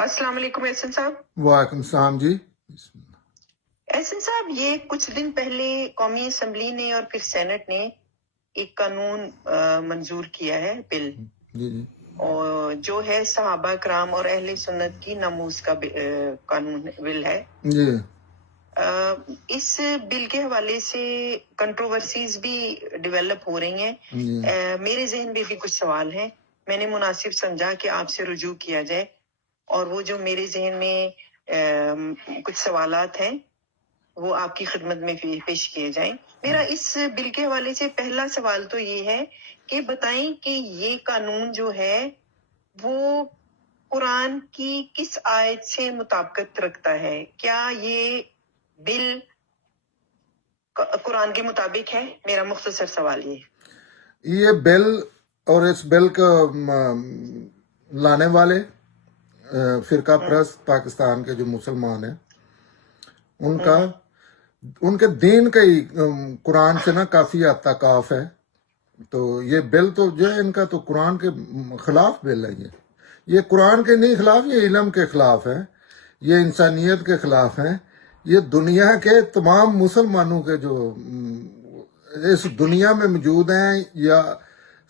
अस्सलाम वालेकुम एहसन साहब। वालेकुम सलाम जी। एहसन साहब, ये कुछ दिन पहले कौमी असम्बली ने और फिर सेनेट ने एक कानून मंजूर किया है, बिल, जी जी और जो है सहाबा कराम और अहले सुन्नत की नमूज का कानून बिल है जी। इस बिल के हवाले से कंट्रोवर्सीज भी डेवलप हो रही हैं। मेरे जहन में भी कुछ सवाल हैं। मैंने मुनासिब समझा कि आपसे रुजू किया जाए और वो जो मेरे जहन में कुछ सवालात हैं वो आपकी खिदमत में पेश किए जाएं। मेरा इस बिल के हवाले से पहला सवाल तो ये है कि बताएं कि ये कानून जो है वो कुरान की किस आयत से मुताबिकत रखता है? क्या ये बिल कुरान के मुताबिक है? मेरा मुख्तसर सवाल ये बिल और इस बिल को लाने वाले फिरका परस्त पाकिस्तान के जो मुसलमान हैं उनका उनके दीन का ही कुरान से ना काफी हद तक ऑफ है। तो ये बिल तो जो है इनका तो कुरान के खिलाफ बिल है। ये कुरान के नहीं खिलाफ, ये इल्म के खिलाफ है, ये इंसानियत के खिलाफ है। ये दुनिया के तमाम मुसलमानों के जो इस दुनिया में मौजूद हैं या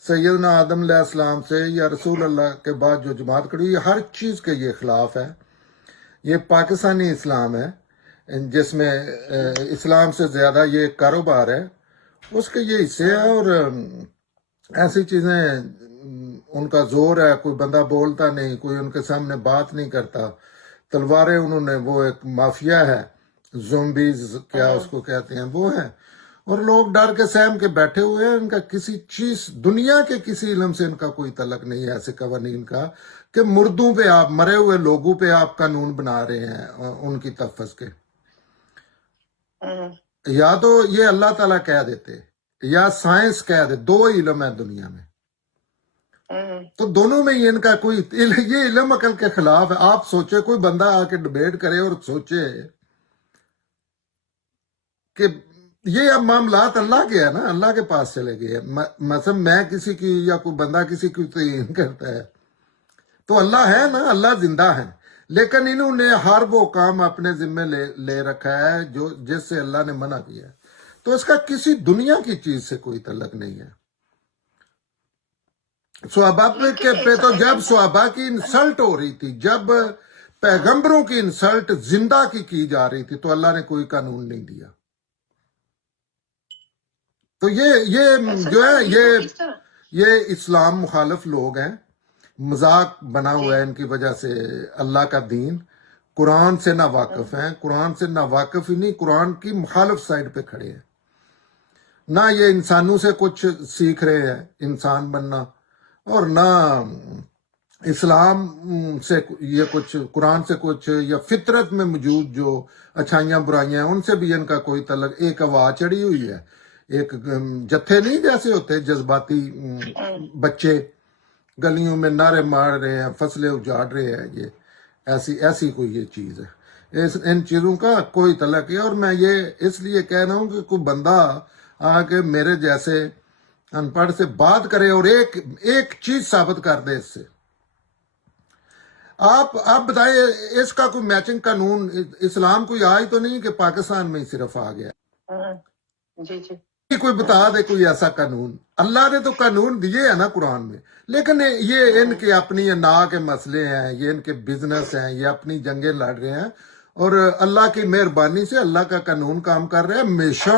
सैयदना आदम अलैहिस्सलाम से या रसूल अल्लाह के बाद जो जमात खड़ी, ये हर चीज़ के ये खिलाफ है। ये पाकिस्तानी इस्लाम है जिसमें इस्लाम से ज़्यादा ये कारोबार है, उसके ये हिस्से हैं। और ऐसी चीज़ें उनका जोर है, कोई बंदा बोलता नहीं, कोई उनके सामने बात नहीं करता। तलवारें उन्होंने, वो एक माफिया है, ज़ोंबीज क्या उसको कहते हैं, वो है। और लोग डर के सहम के बैठे हुए हैं। इनका किसी चीज, दुनिया के किसी इल्म से इनका कोई तलक नहीं है ऐसे कवानीन का कि मुर्दों पे आप, मरे हुए लोगों पे आप कानून बना रहे हैं उनकी तफज के। या तो ये अल्लाह ताला कह देते या साइंस कह दे, दो इल्म है दुनिया में, तो दोनों में ही इनका कोई, ये इल्म अकल के खिलाफ है। आप सोचे कोई बंदा आके डिबेट करे और सोचे कि ये अब मामलात अल्लाह के है ना, अल्लाह के पास चले गए। मतलब मैं किसी की या कोई बंदा किसी की तयीन करता है तो अल्लाह है ना, अल्लाह जिंदा है। लेकिन इन्होंने हर वो काम अपने जिम्मे ले रखा है जो जिससे अल्लाह ने मना किया है। तो इसका किसी दुनिया की चीज से कोई तल्लक नहीं है। सहाबा पे तो जब सहाबा की इंसल्ट हो रही थी, जब पैगंबरों की इंसल्ट जिंदा की जा रही थी, तो अल्लाह ने कोई कानून नहीं दिया। तो ये जो है ये इस्लाम मुखालिफ लोग हैं, मजाक बना हुआ है इनकी वजह से। अल्लाह का दीन कुरान से ना वाकिफ हैं, कुरान से ना वाकिफ ही नहीं, कुरान की मुखालिफ साइड पे खड़े हैं। ना ये इंसानों से कुछ सीख रहे हैं, इंसान बनना, और ना इस्लाम से ये कुछ, कुरान से कुछ, या फितरत में मौजूद जो अच्छाइयाँ बुराइयाँ हैं उनसे भी इनका कोई तलक। एक आवाज चढ़ी हुई है, एक जत्थे नहीं जैसे होते जज्बाती बच्चे गलियों में नारे मार रहे हैं, फसलें उजाड़ रहे हैं, ये ऐसी कोई ये चीज है। इन चीजों का कोई तलक है। और मैं ये इसलिए कह रहा हूं कि कोई बंदा आके मेरे जैसे अनपढ़ से बात करे और एक चीज साबित कर दे इससे। आप बताइए, इसका कोई मैचिंग कानून इस्लाम कोई आज तो नहीं कि पाकिस्तान में ही सिर्फ आ गया। जी जी, कोई बता दे कोई ऐसा कानून। अल्लाह ने तो कानून दिए है ना कुरान में, लेकिन ये इनके अपनी ना के मसले हैं, ये इनके बिजनेस हैं, ये अपनी जंगें लड़ रहे हैं। और अल्लाह की मेहरबानी से अल्लाह का कानून काम कर रहे हैं। हमेशा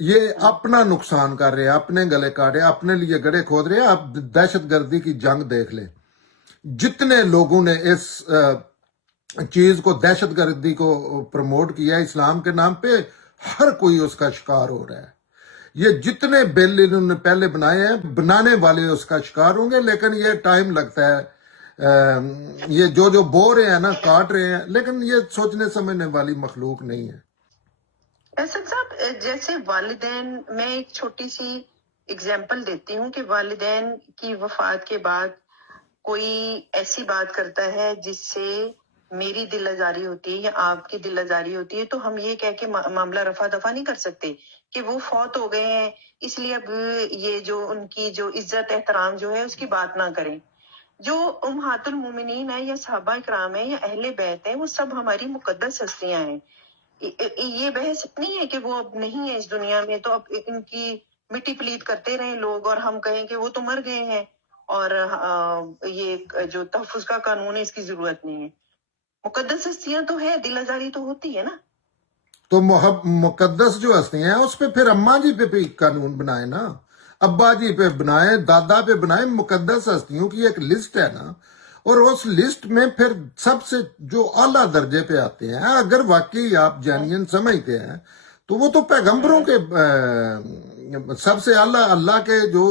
ये अपना नुकसान कर रहे हैं, अपने गले काट रहे हैं, अपने लिए गड़े खोद रहे हैं। आप दहशतगर्दी की जंग देख लें, जितने लोगों ने इस चीज को, दहशतगर्दी को प्रमोट किया इस्लाम के नाम पे, हर कोई उसका शिकार हो रहा है। ये जितने बिल इन्होंने पहले बनाए हैं, बनाने वाले उसका शिकार होंगे। लेकिन ये टाइम लगता है, ये जो बो रहे हैं ना, काट रहे हैं, लेकिन ये सोचने समझने वाली मखलूक नहीं है। असद साहब, जैसे वालिदैन, मैं एक छोटी सी एग्जाम्पल देती हूँ कि वालिदैन की वफात के बाद कोई ऐसी बात करता है जिससे मेरी दिल आजारी होती है या आपकी दिल आजारी होती है, तो हम ये कह के मामला रफा दफा नहीं कर सकते कि वो फौत हो गए हैं इसलिए अब ये जो उनकी जो इज्जत एहतराम जो है उसकी बात ना करें। जो उम्महातुल मोमिनीन है या सहाबा इकराम है या अहले बैत है, वो सब हमारी मुकद्दस हस्तियां हैं। ये बहस नहीं है कि वो अब नहीं है इस दुनिया में, तो अब इनकी मिट्टी पलीत करते रहें लोग और हम कहें कि वो तो मर गए हैं और ये जो तहफ़्फ़ुज़ का कानून है इसकी जरूरत नहीं है। मुकद्दस हस्तियां तो है, दिल आजारी तो होती है ना। तो मुकद्दस जो हस्तियां हैं उस पे फिर अम्मा जी पे भी कानून बनाए ना, अब्बा जी पे बनाए, दादा पे बनाए। मुकद्दस हस्तियों की एक लिस्ट है ना, और उस लिस्ट में फिर सबसे जो आला दर्जे पे आते हैं, अगर वाकई आप जैनियन समझते हैं तो वो तो पैगंबरों के सबसे आला अल्लाह के जो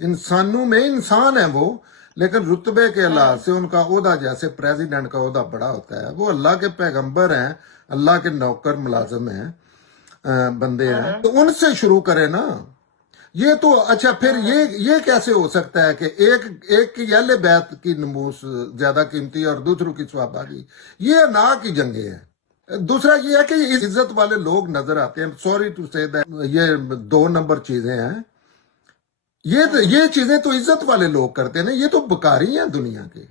इंसानों में इंसान है वो, लेकिन रुतबे के लिहाज से उनका ओहदा जैसे प्रेसिडेंट का ओहदा बड़ा होता है। वो अल्लाह के पैगंबर हैं, अल्लाह के नौकर मुलाजिम हैं, बंदे हैं, तो उनसे शुरू करें ना। ये तो अच्छा, फिर ये कैसे हो सकता है कि एक की अहले बैत की नमूस ज्यादा कीमती और दूसरों की सहाबा की? ये ना की जंगे हैं। दूसरा ये है कि इज्जत वाले लोग नजर आते हैं, सॉरी टू से दैट, ये 2 नंबर चीजें हैं। ये चीजें तो इज्जत वाले लोग करते हैं ना, ये तो बकारी हैं दुनिया के।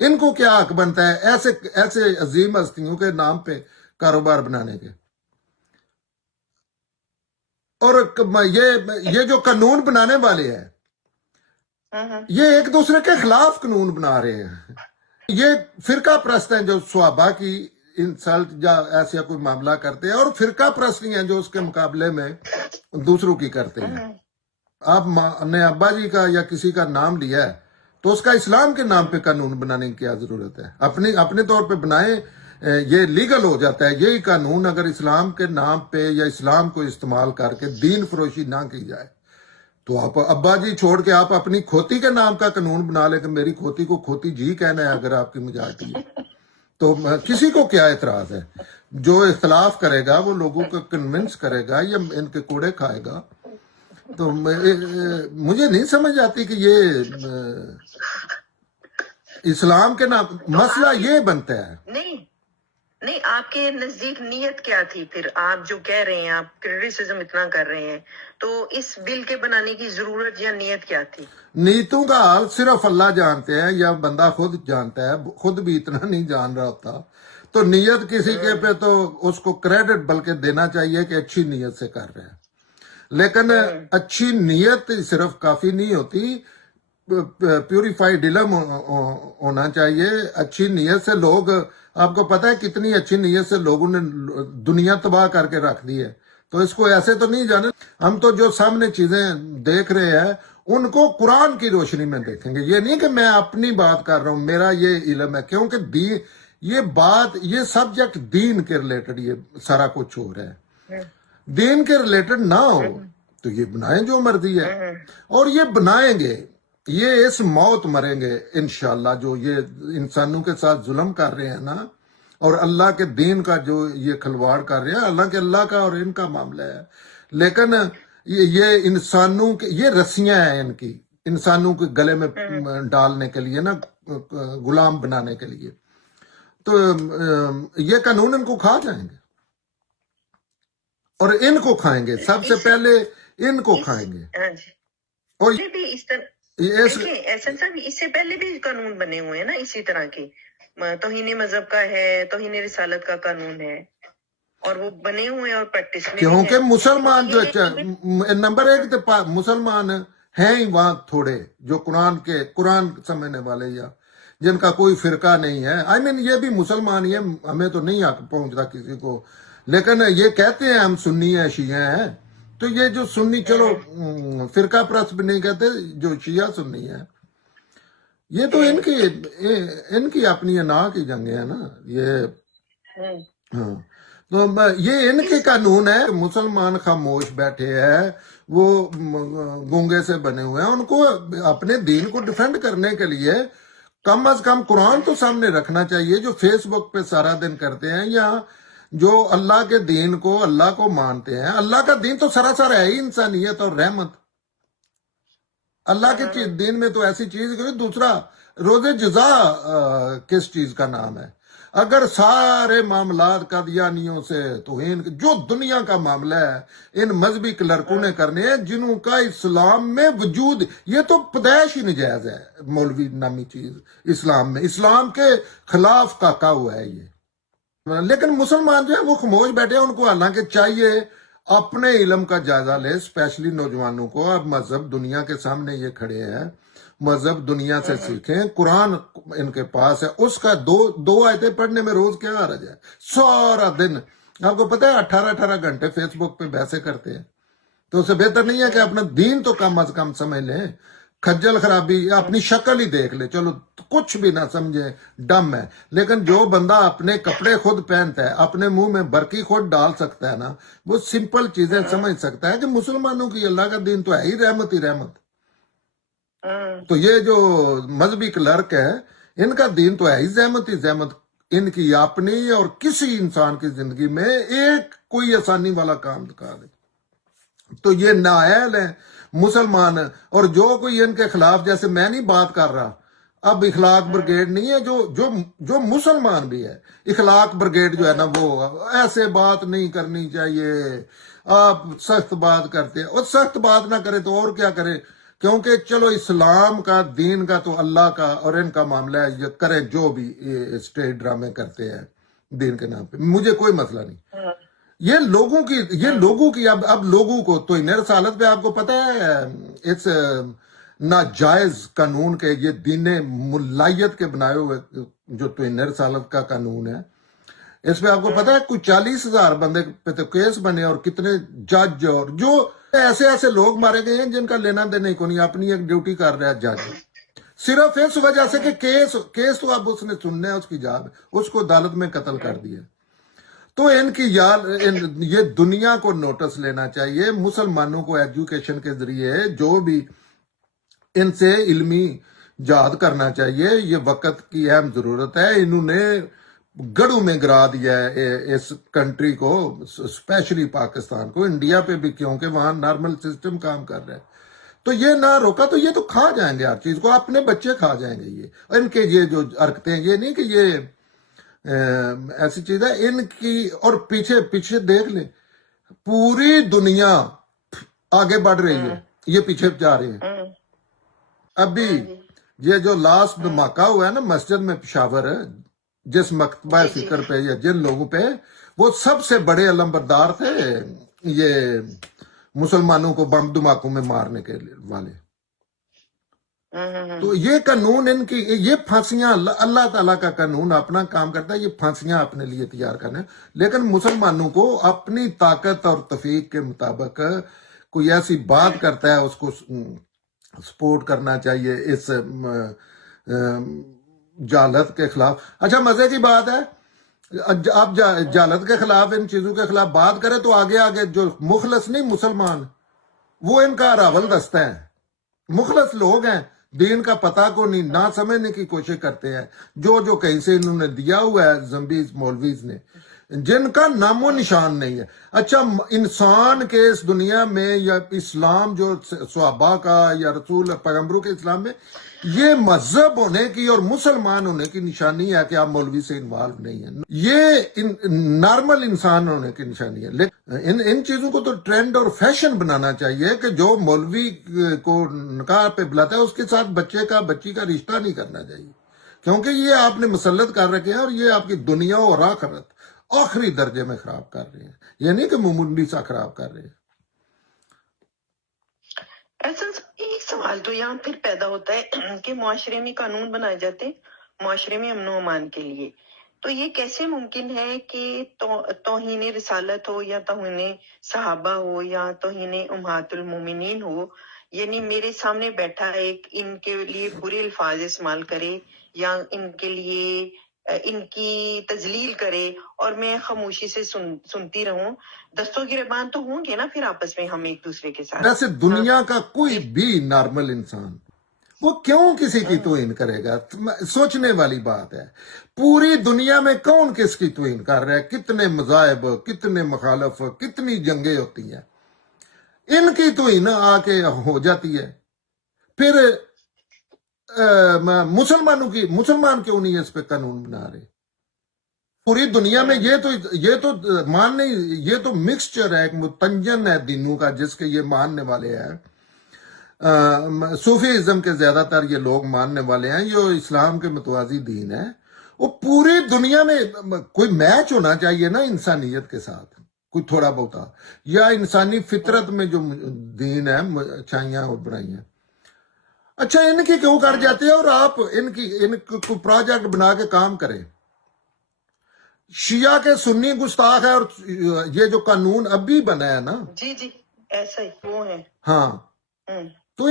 इनको क्या हक बनता है ऐसे अजीम हस्तियों के नाम पे कारोबार बनाने के? और ये जो कानून बनाने वाले हैं, ये एक दूसरे के खिलाफ कानून बना रहे हैं। ये फिरका प्रस्त हैं जो सहाबा की इंसल्ट या ऐसा कोई मामला करते हैं, और फिरका प्रस्ती हैं जो उसके मुकाबले में दूसरों की करते हैं। आप ने अब्बा जी का या किसी का नाम लिया है तो उसका इस्लाम के नाम पे कानून बनाने की क्या जरूरत है? अपने तौर पे बनाए, ये लीगल हो जाता है। यही कानून अगर इस्लाम के नाम पे या इस्लाम को इस्तेमाल करके दीन फरोशी ना की जाए, तो आप अब्बा जी छोड़ के आप अपनी खोती के नाम का कानून बना ले कि मेरी खोती को खोती जी कहना है। अगर आपकी मजाक है तो किसी को क्या एतराज है? जो इख्तलाफ करेगा वो लोगों को कन्विंस करेगा या इनके कूड़े खाएगा। तो मुझे नहीं समझ आती कि ये इस्लाम के नाम मसला ये बनता है। नहीं, आपके नजदीक नियत क्या थी? फिर आप जो कह रहे हैं, आप क्रिटिसिज्म इतना कर रहे हैं, तो इस बिल के बनाने की जरूरत या नियत क्या थी? नीतों का हाल सिर्फ अल्लाह जानते हैं या बंदा खुद जानता है, खुद भी इतना नहीं जान रहा होता। तो नियत किसी के पे तो उसको क्रेडिट बल्कि देना चाहिए कि अच्छी नियत से कर रहे हैं। लेकिन अच्छी नियत सिर्फ काफी नहीं होती, प्यूरिफाइड इल्म होना चाहिए। अच्छी नियत से लोग, आपको पता है कितनी अच्छी नियत से लोगों ने दुनिया तबाह करके रख दी है। तो इसको ऐसे तो नहीं जाने। हम तो जो सामने चीजें देख रहे हैं उनको कुरान की रोशनी में देखेंगे। ये नहीं कि मैं अपनी बात कर रहा हूं, मेरा ये इल्म है, क्योंकि ये सब्जेक्ट दीन के रिलेटेड ये सारा कुछ हो रहा है। दीन के रिलेटेड ना हो तो ये बनाएं जो मर्जी है, और ये बनाएंगे, ये इस मौत मरेंगे इंशाल्लाह। जो ये इंसानों के साथ जुल्म कर रहे हैं ना, और अल्लाह के दीन का जो ये खिलवाड़ कर रहे हैं, अल्लाह का और इनका मामला है। लेकिन ये इंसानों के, ये रस्सियां हैं इनकी, इंसानों के गले में डालने के लिए ना, गुलाम बनाने के लिए। तो ये कानून इनको खा जाएंगे, और इनको खाएंगे, सबसे पहले इनको खाएंगे। और भी इस तरह एहसन साहब, इससे पहले भी कानून बने हुए हैं ना इसी तरह के। तौहीन मजहब का है, तौहीन रिसालत का कानून है, और वो बने हुए हैं और प्रैक्टिस में। क्योंकि मुसलमान जो नंबर 1 तो मुसलमान हैं ही वहां थोड़े, जो कुरान समझने वाले या जिनका कोई फिरका नहीं है। आई मीन ये भी मुसलमान ही है, हमें तो नहीं पहुंचता किसी को, लेकिन ये कहते हैं हम सुन्नी हैं, शिया हैं। तो ये जो सुन्नी, चलो फिरका प्रस्त भी नहीं कहते, जो शिया सुन्नी है, ये तो इनकी अपनी अना की जंगे है ना ये। हाँ, तो ये इनके कानून है। मुसलमान खामोश बैठे हैं, वो गूंगे से बने हुए हैं। उनको अपने दीन को डिफेंड करने के लिए कम अज कम कुरान तो सामने रखना चाहिए, जो फेसबुक पे सारा दिन करते हैं, या जो अल्लाह के दीन को, अल्लाह को मानते हैं। अल्लाह का दीन तो सरासर है ही इंसानियत और रहमत। अल्लाह के दीन में तो ऐसी चीज, दूसरा रोजे जजा किस चीज का नाम है? اگر سارے معاملات قادیانیوں سے توہین جو دنیا کا معاملہ ہے ان مذہبی کلرکوں نے کرنے ہیں جنہوں کا اسلام میں وجود، یہ تو پیدائش ہی نجائز ہے مولوی نامی چیز اسلام میں، اسلام کے خلاف کاکا ہوا ہے یہ۔ لیکن مسلمان جو ہے وہ خاموش بیٹھے ہیں، ان کو حالانکہ چاہیے اپنے علم کا جائزہ لے، اسپیشلی نوجوانوں کو۔ اب مذہب دنیا کے سامنے یہ کھڑے ہیں، مذہب دنیا سے سیکھیں، قرآن ان کے پاس ہے، اس کا دو آیتیں پڑھنے میں روز کیا حرج ہے؟ سارا دن آپ کو پتہ ہے 18 گھنٹے فیس بک پہ بحثیں کرتے ہیں، تو اسے بہتر نہیں ہے کہ اپنا دین تو کم از کم سمجھ لیں؟ کھجل خرابی اپنی شکل ہی دیکھ لے، چلو کچھ بھی نہ سمجھے ڈم ہے، لیکن جو بندہ اپنے کپڑے خود پہنتا ہے، اپنے منہ میں برقی خود ڈال سکتا ہے نا، وہ سمپل چیزیں سمجھ سکتا ہے کہ مسلمانوں کی اللہ کا دین تو ہے ہی رحمت ہی رحمت۔ تو یہ جو مذہبی کلرک ہے ان کا دین تو ہے ہی زحمت ہی زحمت، ان کی اپنی اور کسی انسان کی زندگی میں ایک کوئی آسانی والا کام دکھا دے تو یہ نااہل ہیں مسلمان۔ اور جو کوئی ان کے خلاف، جیسے میں نہیں بات کر رہا، اب اخلاق بریگیڈ نہیں ہے، جو مسلمان بھی ہے، اخلاق بریگیڈ جو ہے نا وہ ایسے بات نہیں کرنی چاہیے، آپ سخت بات کرتے ہیں، اور سخت بات نہ کرے تو اور کیا کرے؟ کیونکہ چلو اسلام کا دین کا تو اللہ کا اور ان کا معاملہ ہے، یہ کریں جو بھی اسٹیج ڈرامے کرتے ہیں دین کے نام پہ، مجھے کوئی مسئلہ نہیں۔ یہ لوگوں کی اب لوگوں کو توہین رسالت پہ آپ کو پتہ ہے اس ناجائز قانون کے، یہ دین ملائیت کے بنائے ہوئے جو توہین رسالت کا قانون ہے، اس پہ آپ کو پتہ ہے کوئی 40,000 بندے پہ تو کیس بنے، اور کتنے جج اور جو ایسے لوگ مارے گئے ہیں جن کا لینا دینا ہی کو نہیں، اپنی ایک ڈیوٹی کر رہا ہے جج، صرف اس وجہ سے کہ کیس تو اب اس نے سننا ہے، اس کی جاب ہے، اس کو عدالت میں قتل کر دیا۔ تو ان کی یہ دنیا کو نوٹس لینا چاہیے، مسلمانوں کو ایجوکیشن کے ذریعے جو بھی ان سے علمی جہاد کرنا چاہیے، یہ وقت کی اہم ضرورت ہے۔ انہوں نے گڑوں میں گرا دیا ہے اس کنٹری کو، اسپیشلی پاکستان کو، انڈیا پہ بھی، کیونکہ وہاں نارمل سسٹم کام کر رہا ہے۔ تو یہ نہ روکا تو یہ تو کھا جائیں گے ہر چیز کو، اپنے بچے کھا جائیں گے یہ ان کے یہ جو حرکتیں، یہ نہیں کہ یہ ایسی چیز ہے ان کی۔ اور پیچھے دیکھ لیں، پوری دنیا آگے بڑھ رہی ہے، یہ پیچھے جا رہے ہیں۔ ابھی یہ جو لاسٹ دھماکہ ہوا ہے نا مسجد میں پشاور، جس مکتبہ فکر پہ یا جن لوگوں پہ، وہ سب سے بڑے علمبردار تھے یہ مسلمانوں کو بم دھماکوں میں مارنے کے والے۔ تو یہ قانون ان کی، یہ پھانسیاں، اللہ تعالیٰ کا قانون اپنا کام کرتا ہے، یہ پھانسیاں اپنے لیے تیار کرنا، لیکن مسلمانوں کو اپنی طاقت اور توفیق کے مطابق کوئی ایسی بات کرتا ہے اس کو سپورٹ کرنا چاہیے اس جہالت کے خلاف۔ اچھا مزے کی بات ہے، آپ جہالت کے خلاف، ان چیزوں کے خلاف بات کریں تو آگے جو مخلص نہیں مسلمان، وہ ان کا راول دستہ ہے، مخلص لوگ ہیں، دین کا پتہ کو نہیں، نہ سمجھنے کی کوشش کرتے ہیں، جو کہیں سے انہوں نے دیا ہوا ہے زمبیز مولویز نے، جن کا نام و نشان نہیں ہے۔ اچھا انسان کے اس دنیا میں، یا اسلام جو صحابہ کا یا رسول پیغمبروں کے اسلام میں، یہ مذہب ہونے کی اور مسلمان ہونے کی نشانی ہے کہ آپ مولوی سے انوالو نہیں ہیں، یہ نارمل انسان ہونے کی نشانی ہے۔ لیکن ان چیزوں کو تو ٹرینڈ اور فیشن بنانا چاہیے کہ جو مولوی کو نکاح پہ بلاتا ہے اس کے ساتھ بچی کا رشتہ نہیں کرنا چاہیے، کیونکہ یہ آپ نے مسلط کر رکھے ہیں، اور یہ آپ کی دنیا اور آخرت آخری درجے میں خراب کر رہے ہیں، یہ نہیں کہ معمولی سا خراب کر رہے ہیں۔ احسن ایک سوال تو یہاں پھر پیدا ہوتا ہے کہ معاشرے میں قانون بنائے جاتے ہیں معاشرے میں امن و امان کے لیے، تو یہ کیسے ممکن ہے کہ توہین رسالت ہو یا توہین صحابہ ہو یا توہین امہات المومنین ہو، یعنی میرے سامنے بیٹھا ایک ان کے لیے برے الفاظ استعمال کرے یا ان کے لیے ان کی تذلیل کرے اور میں خاموشی سے سنتی رہوں، دستوں گریبان تو ہوں گے نا پھر آپس میں ہم ایک دوسرے کے ساتھ۔ ویسے دنیا کا کوئی بھی نارمل انسان وہ کیوں کسی کی توہین کرے گا؟ سوچنے والی بات ہے، پوری دنیا میں کون کس کی توہین کر رہا ہے؟ کتنے مذاہب، کتنے مخالف، کتنی جنگیں ہوتی ہیں، ان کی توہین آ کے ہو جاتی ہے۔ پھر مسلمان کیوں نہیں اس پہ قانون بنا رہے؟ पूरी दुनिया में ये तो मान नहीं, ये तो मिक्सचर है, एक मुतंजन है दीनों का, जिसके ये मानने वाले हैं। सूफीइज्म के ज्यादातर ये लोग मानने वाले हैं, ये इस्लाम के मुतवाजी दीन है। वो पूरी दुनिया में कोई मैच होना चाहिए ना इंसानियत के साथ, कोई थोड़ा बहुता, या इंसानी फितरत में जो दीन है, अच्छाइयां और बुराइयां। अच्छा, इनकी क्यों कर जाते हैं? और आप इनको प्रोजेक्ट बना के काम करें। शिया के सुन्नी गुस्ताख है, और ये जो कानून अभी बना है ना, जी ऐसा ही वो है। हाँ, तो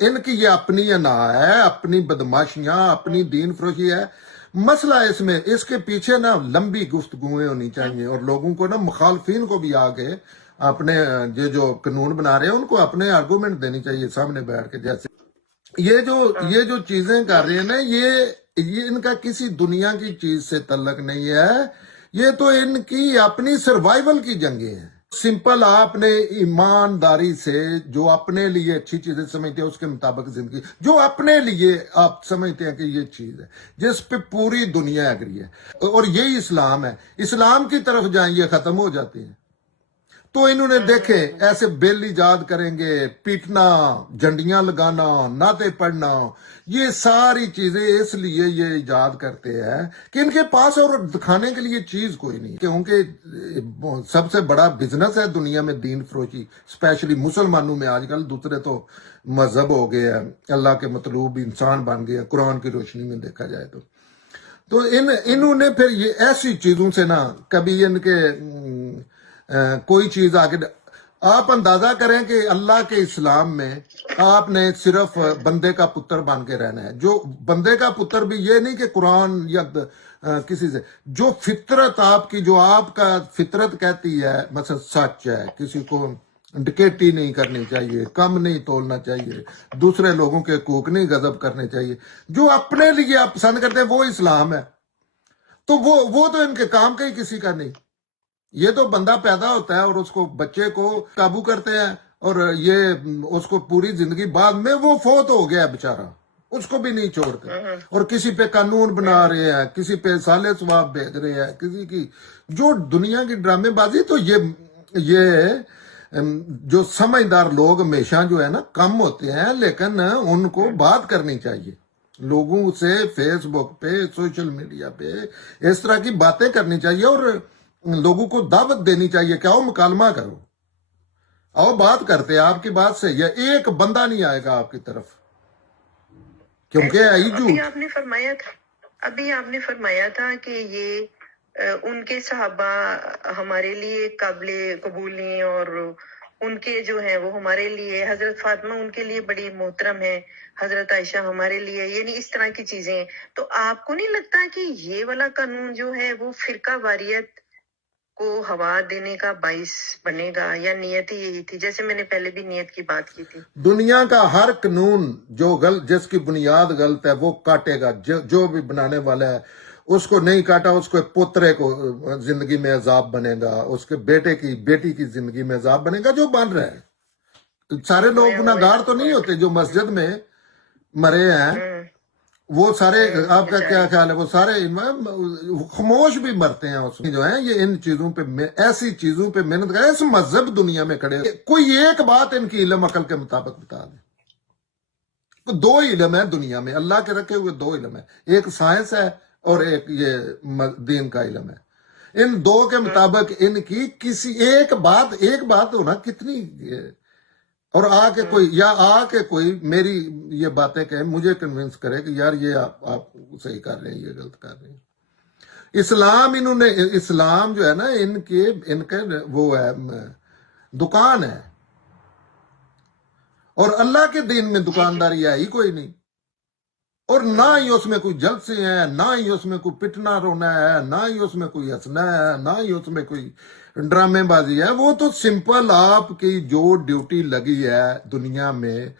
इनकी ये अपनी अना है, अपनी बदमाशियां, अपनी दीन फरोशी है। मसला इसमें, इसके पीछे ना लंबी गुफ्तगुएं होनी चाहिए, और लोगों को ना, मुखालफिन को भी आगे अपने ये जो कानून बना रहे हैं उनको अपने आर्गूमेंट देनी चाहिए सामने बैठ के। जैसे ये जो चीजें कर रहे हैं ना, ये इनका किसी दुनिया की चीज से तल्लक नहीं है, ये तो इनकी अपनी सर्वाइवल की जंगें हैं। सिंपल, आपने ईमानदारी से जो अपने लिए अच्छी चीजें समझते हैं उसके मुताबिक जिंदगी, जो अपने लिए आप समझते हैं कि ये चीज है जिस पे पूरी दुनिया एग्री है, और यही इस्लाम है, इस्लाम की तरफ जाएं, ये खत्म हो जाती है। तो इन्होंने देखे ऐसे बिल इजाद करेंगे, पीटना, झंडियां लगाना, नाते पढ़ना, ये सारी चीजें इसलिए ये इजाद करते हैं कि इनके पास और दिखाने के लिए चीज कोई नहीं, क्योंकि सबसे बड़ा बिजनेस है दुनिया में दीन फरोशी, स्पेशली मुसलमानों में आजकल। दूसरे तो मजहब हो गए हैं, अल्लाह के मतलूब इंसान बन गए, कुरान की रोशनी में देखा जाए तो इन्होंने फिर ये ऐसी चीजों से ना, कभी इनके कोई चीज आगे, आप अंदाजा करें कि अल्लाह के इस्लाम में आपने सिर्फ बंदे का पुत्र बन के रहना है। जो बंदे का पुत्र भी ये नहीं कि कुरान या किसी से, जो फितरत आपकी, जो आपका फितरत कहती है, मतलब सच है, किसी को डकैती नहीं करनी चाहिए, कम नहीं तोलना चाहिए, दूसरे लोगों के हकूक नहीं गजब करने चाहिए, जो अपने लिए आप पसंद करते हैं, वो इस्लाम है। तो वो तो इनके काम का ही किसी का नहीं। ये तो बंदा पैदा होता है और उसको, बच्चे को काबू करते हैं, और ये उसको पूरी जिंदगी, बाद में वो फोत हो गया बेचारा, उसको भी नहीं छोड़ते, और किसी पे कानून बना रहे हैं, किसी पे साले सवाब भेज रहे हैं, किसी की जो दुनिया की ड्रामेबाजी। तो ये जो समझदार लोग हमेशा जो है ना कम होते हैं, लेकिन उनको बात करनी चाहिए, लोगों से फेसबुक पे, सोशल मीडिया पे इस तरह की बातें करनी चाहिए, और लोगों को दावत देनी चाहिए कि आओ मुकालमा करो, आओ बात करते हैं, आपकी बात सही है, एक बंदा नहीं आएगा आपकी तरफ, क्योंकि अभी आपने फरमाया था कि ये उनके सहाबा हमारे लिए काबिल कबूल नहीं, और उनके जो है वो हमारे लिए, हजरत फातिमा उनके लिए बड़ी मोहतरम है, हजरत आयशा हमारे लिए, यानी इस तरह की चीजें। तो आपको नहीं लगता कि ये वाला कानून जो है वो फिरका वारियत को हवा देने का बाइस बनेगा, या नियत ही यही थी? जैसे मैंने पहले भी नियत की बात की थी। दुनिया का हर कानून जो गलत, जिसकी बुनियाद गलत है, वो काटेगा। जो भी बनाने वाला है, उसको नहीं काटा, उसको पोतरे को जिंदगी में अजाब बनेगा, उसके बेटी की जिंदगी में अजाब बनेगा, जो बन रहा है। सारे लोग गुनाहगार तो नहीं होते जो मस्जिद में मरे हैं, वो सारे, आपका क्या ख्याल है, वो सारे खामोश भी मरते हैं उसमें जो है। ये इन चीजों पे, ऐसी चीजों पे मेहनत करें, इस मजहब दुनिया में खड़े, कोई एक बात इनकी इल्म अकल के मुताबिक बता दे। तो दो इल्म है दुनिया में, अल्लाह के रखे हुए दो इल्म है, एक साइंस है और एक ये दीन का इल्म है। इन दो के मुताबिक इनकी किसी एक बात होना कितनी, और आके कोई मेरी ये बातें कहे, मुझे कन्विंस करे कि यार ये आप सही कर रहे हैं, ये गलत कर रहे हैं। इस्लाम जो है ना, इनके वो है, दुकान है, और अल्लाह के दीन में दुकानदारी है ही कोई नहीं, और ना ही उसमें कोई जलसे है, ना ही उसमें कोई पिटना रोना है, ना ही उसमें कोई हंसना है, ना ही उसमें कोई ड्रामेबाजी है। वो तो सिंपल आपकी जो ड्यूटी लगी है दुनिया में,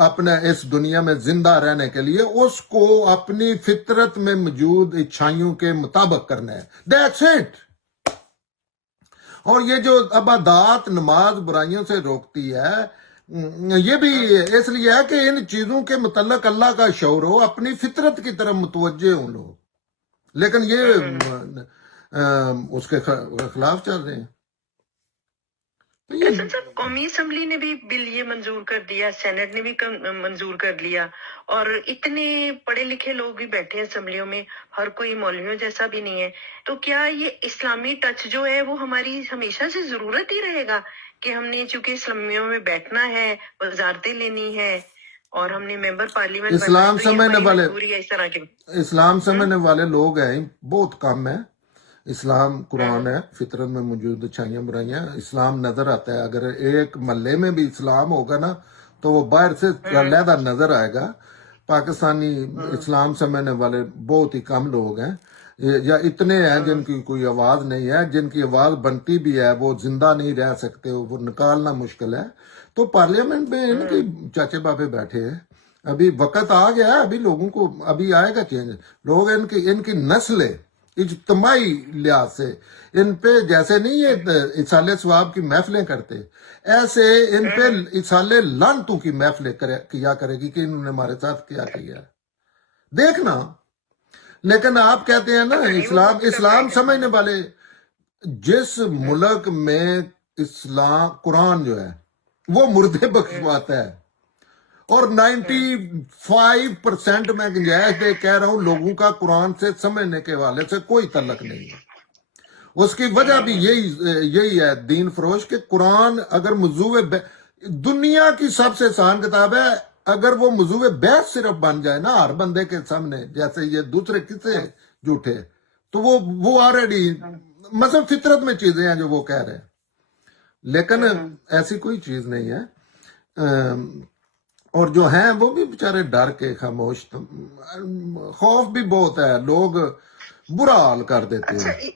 अपने इस दुनिया में जिंदा रहने के लिए, उसको अपनी फितरत में मौजूद इच्छाइयों के मुताबिक करना है, दैट्स इट। और ये जो अबादात, नमाज बुराइयों से रोकती है, ये भी इसलिए है कि इन चीजों के मुतल्लक अल्लाह का शौर हो, अपनी फितरत की तरफ मुतवज्जे हों लोग। لیکن یہ اس کے خلاف چل رہے ہیں. احسن صاحب، قومی اسمبلی نے بھی بل یہ منظور کر دیا، سینٹ نے بھی منظور کر لیا، اور اتنے پڑھے لکھے لوگ بھی بیٹھے ہیں اسمبلیوں میں، ہر کوئی مولویوں جیسا بھی نہیں ہے. تو کیا یہ اسلامی ٹچ جو ہے وہ ہماری ہمیشہ سے ضرورت ہی رہے گا کہ ہم نے چونکہ اسلامیوں میں بیٹھنا ہے، وزارتیں لینی ہے، اور ہم نے ممبر پارلیمنٹ اسلام سمجھنے والے اس طرح کے اسلام سمجھنے والے لوگ ہیں بہت کم ہیں. اسلام قرآن ہے، فطرت میں موجود اچھائیاں برائیاں، اسلام نظر آتا ہے. اگر ایک محلے میں بھی اسلام ہوگا نا تو وہ باہر سے علیحدہ نظر آئے گا. پاکستانی اسلام سمجھنے والے بہت ہی کم لوگ ہیں، یا اتنے ہیں جن کی کوئی آواز نہیں ہے. جن کی آواز بنتی بھی ہے وہ زندہ نہیں رہ سکتے، وہ نکالنا مشکل ہے. تو پارلیمنٹ میں ان کے چاچے بابے بیٹھے ہیں. ابھی وقت آ گیا ہے، ابھی لوگوں کو ابھی آئے گا چینج. لوگ ان کی نسلیں اجتماعی لحاظ سے ان پہ جیسے نہیں یہ اصالِ ثواب کی محفلیں کرتے، ایسے ان پہ اصالِ لعنتوں کی محفلیں کیا کرے گی کہ انہوں نے ہمارے ساتھ کیا کیا ہے. دیکھنا. لیکن آپ کہتے ہیں نا اسلام سمجھنے والے، جس ملک میں اسلام قرآن جو ہے وہ مردے بخشواتا ہے، اور 95% میں گنجائش دے کہہ رہا ہوں لوگوں کا قرآن سے سمجھنے کے حوالے سے کوئی تعلق نہیں ہے. اس کی وجہ بھی یہی ہے دین فروش، کہ قرآن اگر موضوع دنیا کی سب سے آسان کتاب ہے، اگر وہ موضوع بحث صرف بن جائے نا ہر بندے کے سامنے، جیسے یہ دوسرے قصے جھوٹے، تو وہ آلریڈی مثلا فطرت میں چیزیں ہیں جو وہ کہہ رہے ہیں. لیکن ایسی کوئی چیز نہیں ہے. اور جو ہیں وہ بھی بیچارے ڈر کے خاموش، خوف بھی بہت ہے، لوگ برا حال کر دیتے ہیں.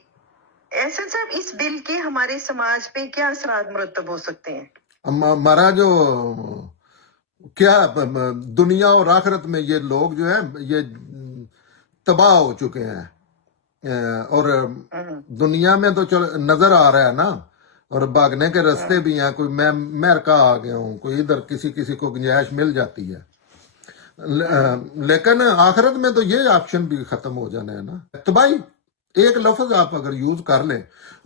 احسن صاحب، اس بل کے ہمارے سماج پہ کیا اثرات مرتب ہو سکتے ہیں؟ ہمارا جو کیا دنیا اور آخرت میں یہ لوگ جو ہیں یہ تباہ ہو چکے ہیں. اور دنیا میں تو نظر آ رہا ہے نا، اور بھاگنے کے رستے بھی ہیں. کوئی میں امریکہ آ گیا ہوں، کوئی ادھر کسی کو گنجائش مل جاتی ہے. لیکن آخرت میں تو یہ آپشن بھی ختم ہو جانا ہے نا. تباہی ایک لفظ آپ اگر یوز کر لیں،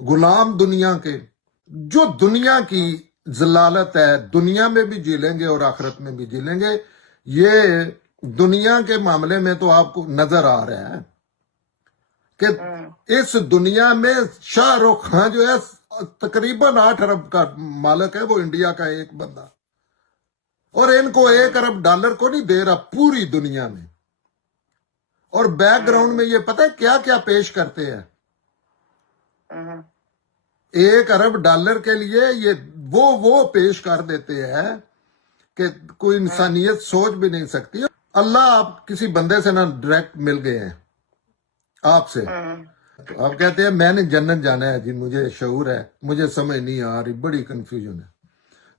غلام دنیا کے، جو دنیا کی ضلالت ہے، دنیا میں بھی جی لیں گے اور آخرت میں بھی جی لیں گے. یہ دنیا کے معاملے میں تو آپ کو نظر آ رہا ہے کہ اس دنیا میں شاہ رخ خان جو ہے تقریباً 8 ارب کا مالک ہے، وہ انڈیا کا ایک بندہ، اور ان کو 1 ارب ڈالر کو نہیں دے رہا پوری دنیا میں. اور بیک گراؤنڈ میں یہ پتہ ہے کیا کیا پیش کرتے ہیں. 1 ارب ڈالر کے لیے یہ وہ پیش کر دیتے ہیں کہ کوئی انسانیت سوچ بھی نہیں سکتی. اللہ آپ کسی بندے سے نہ ڈائریکٹ مل گئے ہیں آپ سے، تو آپ کہتے ہیں میں نے جنت جانا ہے جی، مجھے شعور ہے، مجھے سمجھ نہیں آ رہی، بڑی کنفیوژن ہے.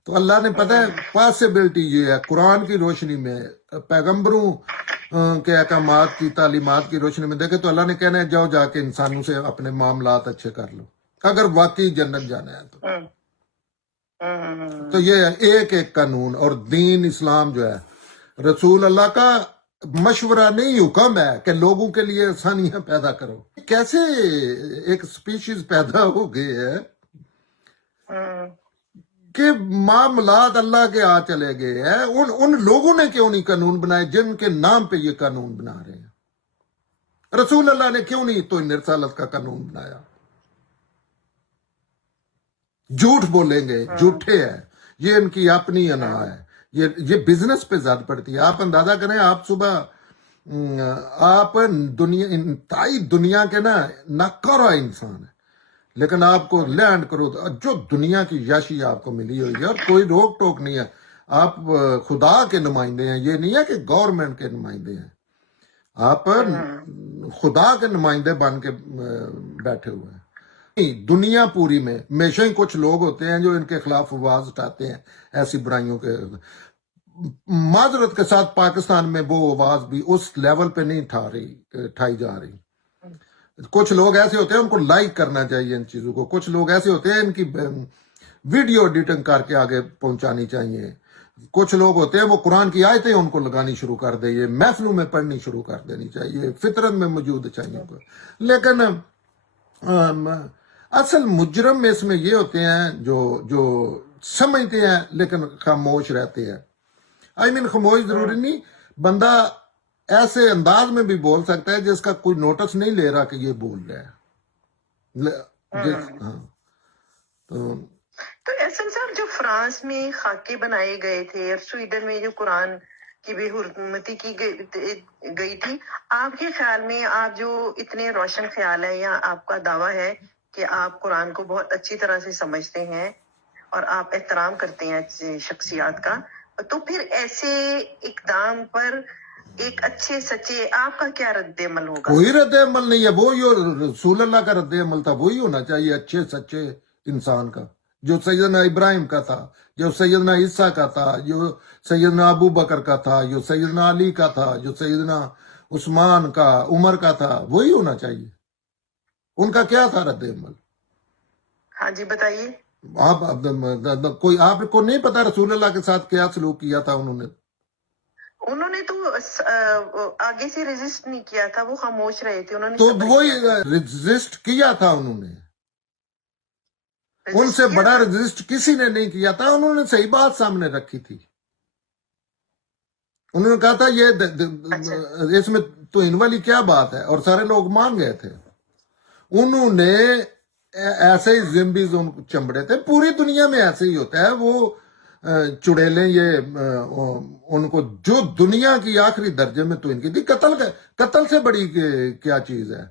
تو اللہ نے پتہ ہے پاسبلٹی یہ ہے قرآن کی روشنی میں، پیغمبروں کے احکامات کی تعلیمات کی روشنی میں دیکھے تو اللہ نے کہنا ہے جاؤ جا کے انسانوں سے اپنے معاملات اچھے کر لو اگر واقعی جنت جانا ہے تو. تو یہ ایک قانون اور دین اسلام جو ہے رسول اللہ کا مشورہ نہیں، حکم ہے کہ لوگوں کے لیے آسانیاں پیدا کرو. کیسے ایک سپیشیز پیدا ہو گئی ہے کہ معاملات اللہ کے آ چلے گئے ہیں. ان لوگوں نے کیوں نہیں قانون بنائے جن کے نام پہ یہ قانون بنا رہے ہیں؟ رسول اللہ نے کیوں نہیں تو رسالت کا قانون بنایا؟ جھوٹ بولیں گے، جھوٹے ہیں، یہ ان کی اپنی انا ہے. یہ بزنس پہ زیادہ پڑتی ہے. آپ اندازہ کریں، آپ صبح آپ انتہائی دنیا کے ناکارہ انسان ہے، لیکن آپ کو لینڈ کرو جو دنیا کی یاشی آپ کو ملی ہوئی ہے اور کوئی روک ٹوک نہیں ہے. آپ خدا کے نمائندے ہیں، یہ نہیں ہے کہ گورنمنٹ کے نمائندے ہیں. آپ خدا کے نمائندے بن کے بیٹھے ہوئے ہیں. دنیا پوری میں ہمیشہ ہی کچھ لوگ ہوتے ہیں جو ان کے خلاف آواز اٹھاتے ہیں ایسی برائیوں کے. معذرت کے ساتھ پاکستان میں وہ آواز بھی اس لیول پہ نہیں اٹھائی جا رہی. کچھ لوگ ایسے ہوتے ہیں ان کو لائک کرنا چاہیے ان چیزوں کو، کچھ لوگ ایسے ہوتے ہیں ان کی ویڈیو ایڈیٹنگ کر کے آگے پہنچانی چاہیے. کچھ لوگ ہوتے ہیں وہ قرآن کی آیتیں ان کو لگانی شروع کر دیں، یہ محفلوں میں پڑھنی شروع کر دینی چاہیے، فطرت میں موجود چاہیے کو. لیکن اصل مجرم اس میں یہ ہوتے ہیں جو سمجھتے ہیں لیکن خاموش رہتے ہیں. خاموش ضروری نہیں، بندہ ایسے انداز میں بھی بول سکتا ہے جس کا کوئی نوٹس نہیں لے رہا کہ یہ بول رہا ہے. ہاں تو احسن صاحب، جو فرانس میں خاکے بنائے گئے تھے اور سویڈن میں جو قرآن کی بے حرمتی کی گئی تھی، آپ کے خیال میں، آپ جو اتنے روشن خیال ہے یا آپ کا دعویٰ ہے کہ آپ قرآن کو بہت اچھی طرح سے سمجھتے ہیں اور آپ احترام کرتے ہیں شخصیات کا، تو پھر ایسے اقدام پر ایک اچھے سچے آپ کا کیا رد عمل ہوگا؟ کوئی رد عمل نہیں ہے، وہی رسول اللہ کا رد عمل تھا، وہی ہونا چاہیے اچھے سچے انسان کا، جو سیدنا ابراہیم کا تھا، جو سیدنا عیسیٰ کا تھا، جو سیدنا ابو بکر کا تھا، جو سیدنا علی کا تھا، جو سیدنا عثمان کا، عمر کا تھا، وہی ہونا چاہیے. ان کا کیا تھا رد عمل؟ ہاں جی بتائیے. آپ کو نہیں پتا رسول اللہ کے ساتھ کیا سلوک کیا تھا انہوں نے تو آگے سے ریزسٹ نہیں کیا تھا، وہ خاموش رہے تھے، انہوں نے تو صبر وہی کیا تھا. رجسٹ کیا تھا انہوں نے، ان سے بڑا رجسٹ کسی نے نہیں کیا تھا. انہوں نے صحیح بات سامنے رکھی تھی، انہوں نے کہا تھا یہ اس میں تو ان والی کیا بات ہے، اور سارے لوگ مان گئے تھے. انہوں نے ایسے ہی زمبیز ان کو چمڑے تھے، پوری دنیا میں ایسے ہی ہوتا ہے. وہ چڑیلیں یہ ان کو جو دنیا کی آخری درجے میں تو ان کی تھی، قتل سے بڑی کیا چیز ہے.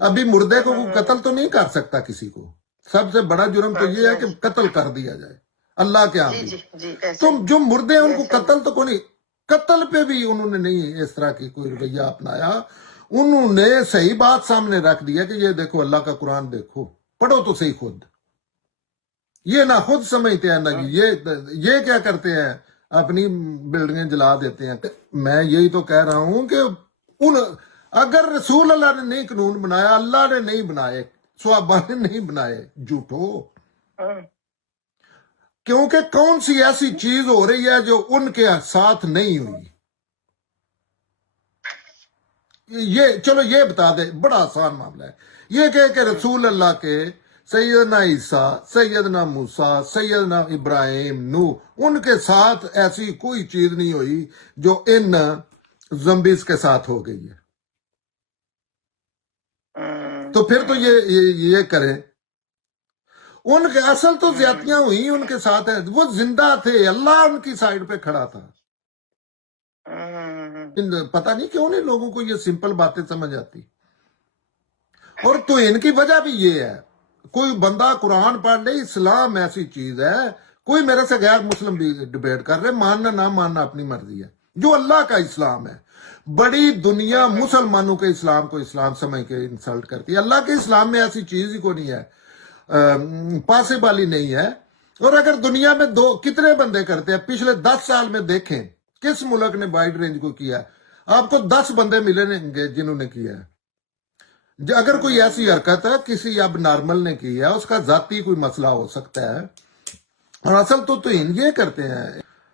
ابھی مردے کو قتل تو نہیں کر سکتا کسی کو، سب سے بڑا جرم تو یہ ہے کہ قتل کر دیا جائے اللہ کے ہاں. تو جو مردے ہیں ان کو قتل تو کوئی نہیں، قتل پہ بھی انہوں نے نہیں اس طرح کی کوئی رویہ اپنایا. انہوں نے صحیح بات سامنے رکھ دیا کہ یہ دیکھو اللہ کا قرآن دیکھو، پڑھو تو صحیح خود. یہ نہ خود سمجھتے ہیں، نہ یہ کیا کرتے ہیں، اپنی بلڈنگیں جلا دیتے ہیں. میں یہی تو کہہ رہا ہوں کہ اگر رسول اللہ نے نہیں قانون بنایا، اللہ نے نہیں بنائے، صحابہ نے نہیں بنائے، جھوٹو. کیونکہ کون سی ایسی چیز ہو رہی ہے جو ان کے ساتھ نہیں ہوئی؟ یہ چلو یہ بتا دے، بڑا آسان معاملہ ہے. یہ کہ رسول اللہ کے سیدنا عیسیٰ، سیدنا موسیٰ، سیدنا ابراہیم، نوح، ان کے ساتھ ایسی کوئی چیز نہیں ہوئی جو ان زمبیز کے ساتھ ہو گئی ہے. تو پھر تو یہ کریں. ان کے اصل تو زیادتیاں ہوئی ان کے ساتھ ہیں، وہ زندہ تھے، اللہ ان کی سائیڈ پہ کھڑا تھا. پتہ نہیں کیوں نہیں لوگوں کو یہ سمپل باتیں سمجھ آتی. اور تو ان کی وجہ بھی یہ ہے، کوئی بندہ قرآن پڑھ لے، اسلام ایسی چیز ہے، کوئی میرے سے غیر مسلم بھی ڈیبیٹ کر رہے، ماننا نہ ماننا اپنی مرضی ہے. جو اللہ کا اسلام ہے، بڑی دنیا مسلمانوں کے اسلام کو اسلام سمجھ کے انسلٹ کرتی ہے. اللہ کے اسلام میں ایسی چیز ہی کو نہیں ہے، پاسبل ہی نہیں ہے. اور اگر دنیا میں کتنے بندے کرتے ہیں، پچھلے 10 سال میں دیکھیں کس ملک نے وائڈ رینج کو کیا ہے، آپ کو 10 بندے ملیں گے جنہوں نے کیا ہے. اگر کوئی ایسی حرکت ہے کسی اب نارمل نے کی ہے، اس کا ذاتی کوئی مسئلہ ہو سکتا ہے، اور اصل تو یہ کرتے ہیں.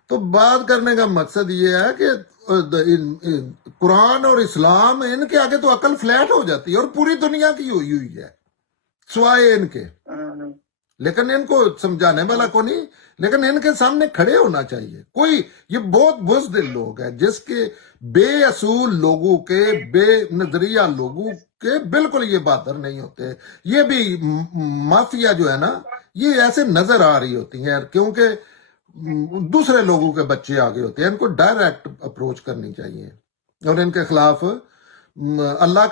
تو بات کرنے کا مقصد یہ ہے کہ قرآن اور اسلام، ان کے آگے تو عقل فلیٹ ہو جاتی ہے، اور پوری دنیا کی ہوئی ہے سوائے ان کے. لیکن ان کو سمجھانے والا کو نہیں، لیکن ان کے سامنے کھڑے ہونا چاہیے. کوئی یہ بہت بزدل لوگ ہے جس کے بے اصول لوگوں کے، بے نظریہ لوگوں کے بالکل یہ باتر نہیں ہوتے. یہ بھی مافیا جو ہے نا، یہ ایسے نظر آ رہی ہوتی ہیں کیونکہ دوسرے لوگوں کے بچے آگے ہوتے ہیں. ان کو ڈائریکٹ اپروچ کرنی چاہیے، اور ان کے خلاف اللہ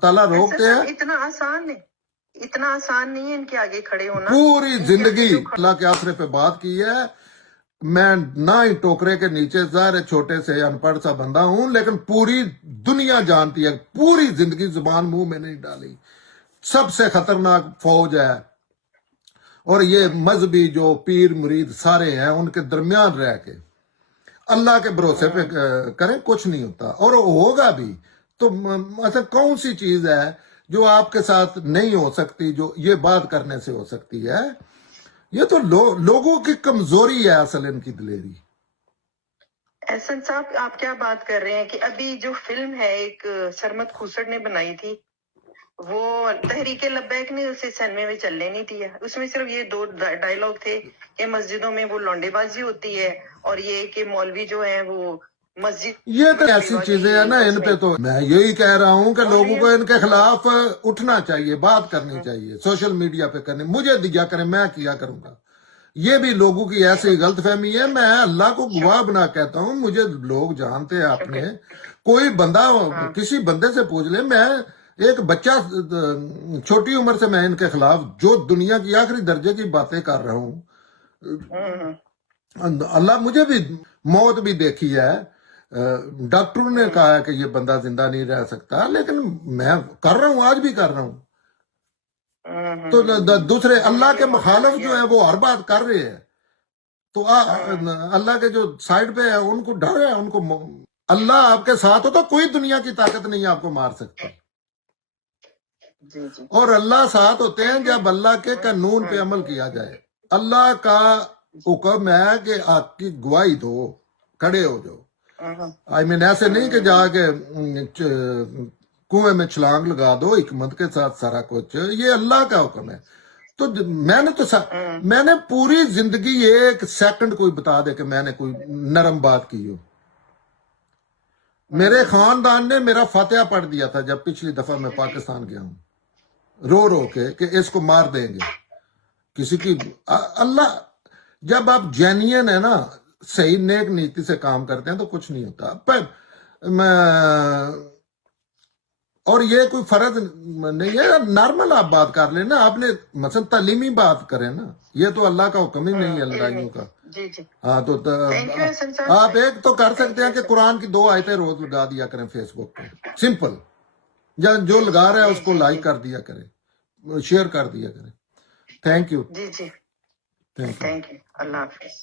تعالیٰ روکتے ہیں. اتنا آسان نہیں ہے ان کے آگے کھڑے ہونا. پوری زندگی اللہ کے آسرے پہ بات کی ہے. میں نہ ہی ٹوکرے کے نیچے ظاہر چھوٹے سے ان پڑھ سا بندہ ہوں، لیکن پوری دنیا جانتی ہے، پوری زندگی زبان منہ میں نہیں ڈالی. سب سے خطرناک فوج ہے، اور یہ مذہبی جو پیر مرید سارے ہیں، ان کے درمیان رہ کے اللہ کے بھروسے پہ کریں، کچھ نہیں ہوتا اور ہوگا بھی. تو مطلب کون سی چیز ہے جو آپ کے ساتھ نہیں ہو سکتی، جو یہ بات کرنے سے ہو سکتی ہے؟ ये तो लोगों की कमजोरी है असल इनकी दिलेरी। एहसन साहब, आप क्या बात कर रहे हैं कि अभी जो फिल्म है एक सरमद खुसर ने बनाई थी, वो तहरीके लब्बैक ने उसे सिनेमा में चलने नहीं दिया। उसमें सिर्फ ये 2 डायलॉग थे कि मस्जिदों में वो लौंडेबाजी होती है और ये कि मौलवी जो है वो मस्जिद। ये तो ऐसी चीजें है ना, इन पे तो मैं यही कह रहा हूँ कि लोगों को इनके खिलाफ उठना चाहिए, बात करनी चाहिए, सोशल मीडिया पे करनी, मुझे दिया करें, मैं किया करूंगा। ये भी लोगों की ऐसी गलतफहमी है। मैं अल्लाह को गवाह बना कहता हूँ, मुझे लोग जानते हैं अपने। कोई बंदा किसी बंदे से पूछ ले, मैं एक बच्चा छोटी उम्र से मैं इनके खिलाफ जो दुनिया की आखिरी दर्जे की बातें कर रहा हूँ। अल्लाह मुझे भी मौत भी देखी है, डॉक्टरों ने कहा है कि ये बंदा जिंदा नहीं रह सकता, लेकिन मैं कर रहा हूँ, आज भी कर रहा हूँ। तो दूसरे अल्लाह के मुखालिफ जो है वो हर बात कर रहे हैं, तो अल्लाह के जो साइड पे है उनको डर है, उनको अल्लाह आपके साथ हो तो कोई दुनिया की ताकत नहीं आपको मार सकती। और अल्लाह साथ होते हैं जब अल्लाह के कानून पे अमल किया जाए। अल्लाह का हुक्म है कि आपकी गवाही दो, खड़े हो जाओ। आई मीन ऐसे नहीं कि जाके कुएं में छलांग लगा दो, हिकमत के साथ सारा कुछ, ये अल्लाह का हुक्म है। तो मैंने पूरी जिंदगी 1 सेकंड कोई बता दे कि मैंने कोई नरम बात की हो। मेरे खानदान ने मेरा फातिहा पढ़ दिया था जब पिछली दफा मैं पाकिस्तान गया हूं, रो रो के कि इसको मार देंगे। किसी की अल्लाह, जब आप जेन्युइन है ना, सही नेक नीति से काम करते हैं तो कुछ नहीं होता। पर और ये कोई फर्ज नहीं है, नॉर्मल आप बात कर लेना, आपने मतलब तालीमी बात करें ना, ये तो अल्लाह का हुक्म ही नहीं है लड़ाइयों का। हाँ, तो आप एक तो कर सकते हैं कि कुरान की 2 आयतें रोज लगा दिया करें फेसबुक पे, सिंपल। जो लगा रहा है उसको लाइक कर दिया करें, शेयर कर दिया करें। Thank you. जी जी, थैंक यू। अल्लाह हाफिज।